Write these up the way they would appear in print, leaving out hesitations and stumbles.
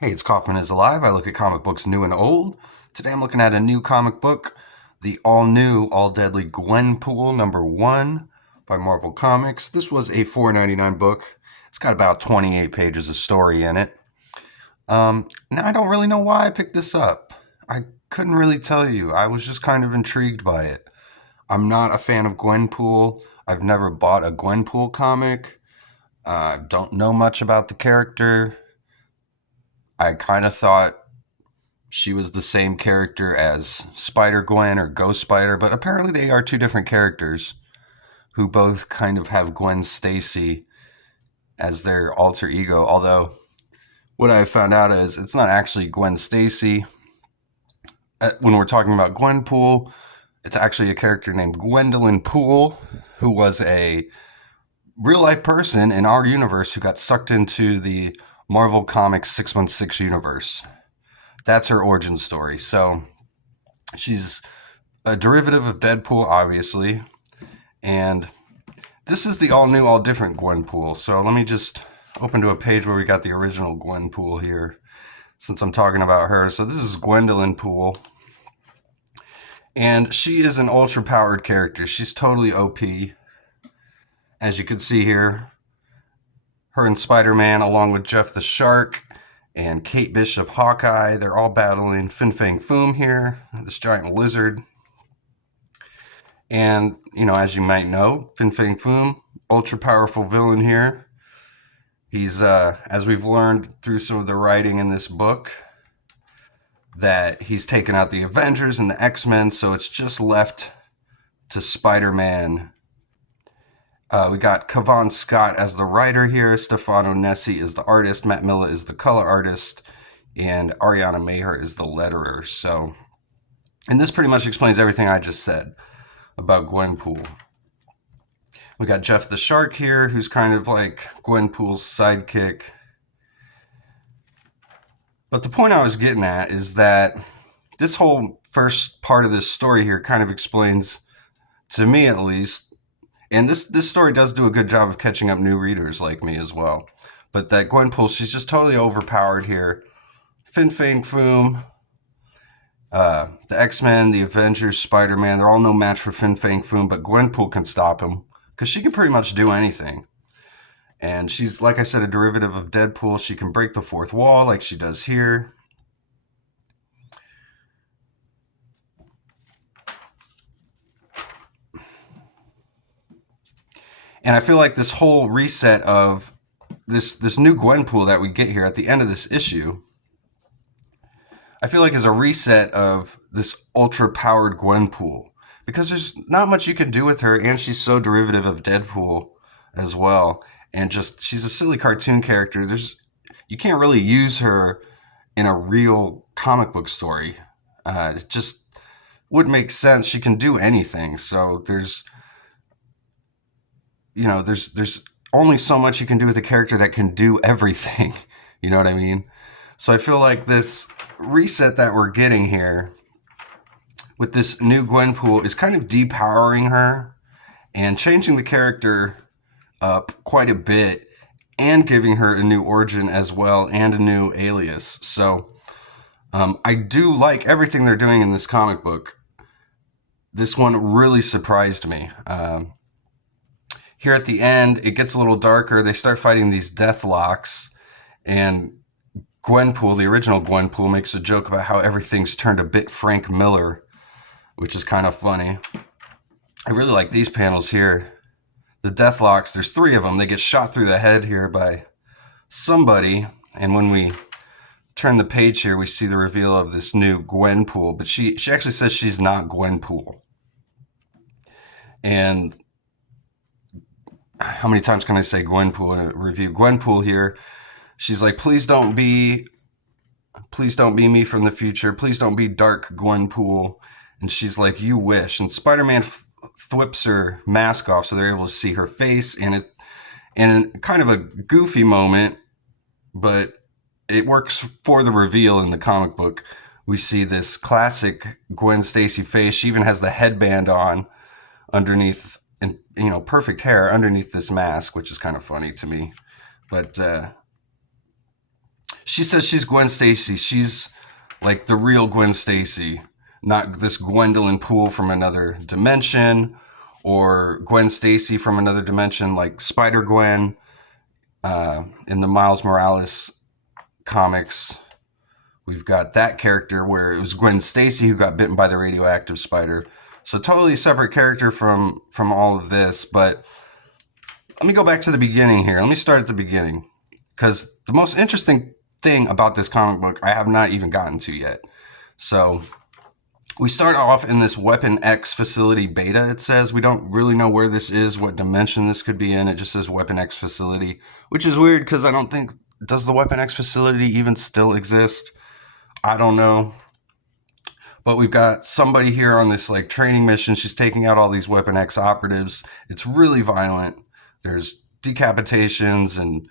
Hey, it's Kaufman is Alive. I look at comic books new and old. Today I'm looking at a new comic book, the all-new, all-deadly Gwenpool #1 by Marvel Comics. This was a $4.99 book. It's got about 28 pages of story in it. Now, I don't really know why I picked this up. I couldn't really tell you. I was just kind of intrigued by it. I'm not a fan of Gwenpool. I've never bought a Gwenpool comic. Don't know much about the character. I kind of thought she was the same character as Spider-Gwen or Ghost Spider, but apparently they are two different characters who both kind of have Gwen Stacy as their alter ego. Although, what I found out is it's not actually Gwen Stacy. When we're talking about Gwenpool, it's actually a character named Gwendolyn Poole, who was a real-life person in our universe who got sucked into the Marvel Comics 616 universe. That's her origin story. So she's a derivative of Deadpool, obviously. And this is the all-new, all-different Gwenpool. So let me just open to a page where we got the original Gwenpool here, since I'm talking about her. So this is Gwendolyn Poole. And she is an ultra-powered character. She's totally OP. As you can see here, her and Spider-Man, along with Jeff the Shark and Kate Bishop Hawkeye, they're all battling Fin Fang Foom here, this giant lizard. And, as you might know, Fin Fang Foom, ultra powerful villain here. He's, as we've learned through some of the writing in this book, that he's taken out the Avengers and the X-Men, so it's just left to Spider-Man. We got Kavan Scott as the writer here, Stefano Nessi is the artist, Matt Milla is the color artist, and Ariana Maher is the letterer. So, and this pretty much explains everything I just said about Gwenpool. We got Jeff the Shark here, who's kind of like Gwenpool's sidekick. But the point I was getting at is that this whole first part of this story here kind of explains, to me at least, and this story does do a good job of catching up new readers like me as well. But that Gwenpool, she's just totally overpowered here. Fin Fang Foom, the X-Men, the Avengers, Spider-Man, they're all no match for Fin Fang Foom, but Gwenpool can stop him because she can pretty much do anything. And she's, like I said, a derivative of Deadpool. She can break the fourth wall like she does here. And I feel like this whole reset of this new Gwenpool that we get here at the end of this issue, I feel like is a reset of this ultra-powered Gwenpool. Because there's not much you can do with her, and she's so derivative of Deadpool as well. And just, she's a silly cartoon character. You can't really use her in a real comic book story. It just wouldn't make sense. She can do anything. So there's only so much you can do with a character that can do everything. You know what I mean? So I feel like this reset that we're getting here with this new Gwenpool is kind of depowering her and changing the character up quite a bit and giving her a new origin as well and a new alias. So I do like everything they're doing in this comic book. This one really surprised me. Here at the end, it gets a little darker. They start fighting these Deathlocks, and Gwenpool, the original Gwenpool, makes a joke about how everything's turned a bit Frank Miller, which is kind of funny. I really like these panels here. The Deathlocks, there's 3 of them. They get shot through the head here by somebody, and when we turn the page here, we see the reveal of this new Gwenpool, but she actually says she's not Gwenpool. And how many times can I say Gwenpool in a review? Gwenpool here, she's like, please don't be me from the future. Please don't be Dark Gwenpool. And she's like, you wish. And Spider-Man whips her mask off so they're able to see her face. And in kind of a goofy moment, but it works for the reveal in the comic book. We see this classic Gwen Stacy face. She even has the headband on underneath, and perfect hair underneath this mask, which is kind of funny to me. But She says she's Gwen Stacy. She's like the real Gwen Stacy, not this Gwendolyn Poole from another dimension, or Gwen Stacy from another dimension, like Spider-Gwen in the Miles Morales comics. We've got that character where it was Gwen Stacy who got bitten by the radioactive spider. So totally separate character from all of this. But let me go back to the beginning here. Let me start at the beginning, because the most interesting thing about this comic book I have not even gotten to yet. So we start off in this Weapon X facility beta. It says we don't really know where this is, what dimension this could be in. It just says Weapon X facility, which is weird because I don't think, does the Weapon X facility even still exist? I don't know. But we've got somebody here on this like training mission. She's taking out all these Weapon X operatives. It's really violent. There's decapitations and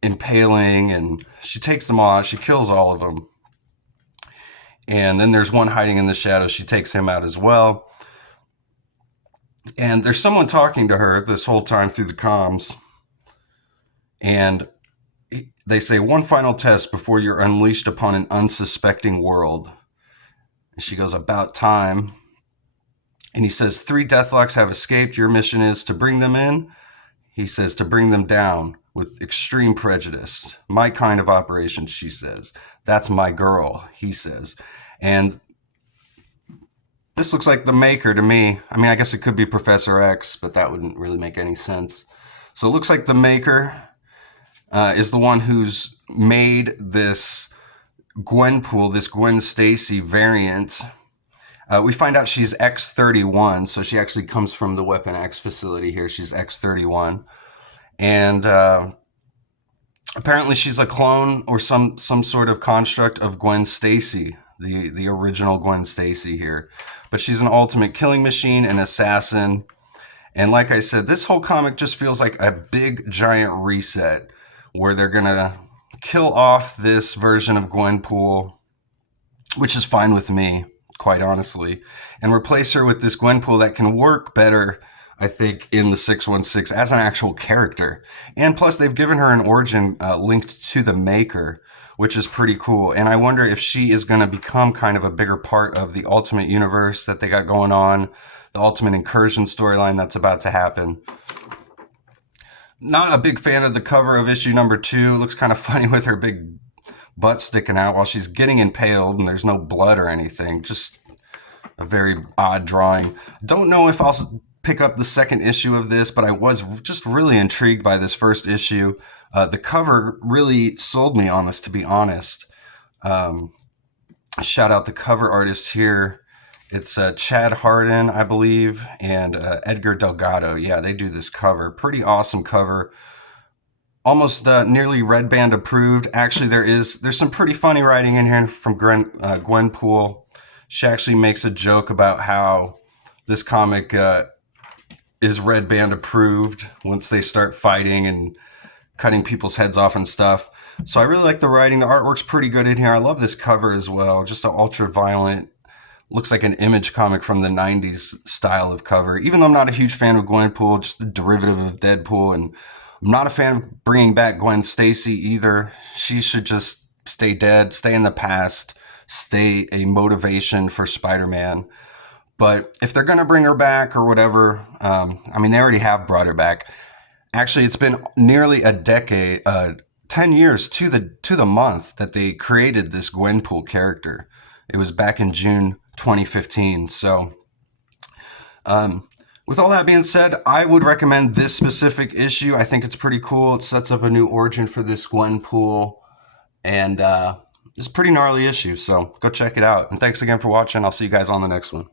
impaling, and she takes them all out. She kills all of them. And then there's one hiding in the shadows. She takes him out as well. And there's someone talking to her this whole time through the comms. And they say, one final test before you're unleashed upon an unsuspecting world. And she goes, about time. And he says, 3 Deathlocks have escaped. Your mission is to bring them in. He says, to bring them down with extreme prejudice. My kind of operation, she says. That's my girl, he says. And this looks like the Maker to me. I mean, I guess it could be Professor X, but that wouldn't really make any sense. So it looks like the Maker is the one who's made this Gwenpool, this Gwen Stacy variant. We find out she's X-31, so she actually comes from the Weapon X facility here. She's X-31. And apparently she's a clone or some sort of construct of Gwen Stacy, the original Gwen Stacy here. But she's an ultimate killing machine, an assassin. And like I said, this whole comic just feels like a big, giant reset where they're going to kill off this version of Gwenpool, which is fine with me, quite honestly, and replace her with this Gwenpool that can work better, I think, in the 616 as an actual character. And plus, they've given her an origin linked to the Maker, which is pretty cool. And I wonder if she is going to become kind of a bigger part of the Ultimate Universe that they got going on, the Ultimate Incursion storyline that's about to happen. Not a big fan of the cover of issue number 2. It looks kind of funny with her big butt sticking out while she's getting impaled, and there's no blood or anything. Just a very odd drawing. Don't know if I'll pick up the second issue of this, but I was just really intrigued by this first issue. The cover really sold me on this, to be honest. Shout out the cover artist here. It's Chad Hardin, I believe, and Edgar Delgado. Yeah, they do this cover. Pretty awesome cover. Almost nearly Red Band approved. Actually, there's some pretty funny writing in here from Gwenpool. She actually makes a joke about how this comic is Red Band approved once they start fighting and cutting people's heads off and stuff. So I really like the writing. The artwork's pretty good in here. I love this cover as well. Just an ultra-violent, looks like an Image comic from the 90s style of cover. Even though I'm not a huge fan of Gwenpool, just the derivative of Deadpool, and I'm not a fan of bringing back Gwen Stacy either. She should just stay dead, stay in the past, stay a motivation for Spider-Man. But if they're going to bring her back or whatever, I mean, they already have brought her back. Actually, it's been nearly a decade, 10 years to the month that they created this Gwenpool character. It was back in June 2015. So with all that being said, I would recommend this specific issue. I think it's pretty cool. It sets up a new origin for this Gwenpool. And it's a pretty gnarly issue. So go check it out. And thanks again for watching. I'll see you guys on the next one.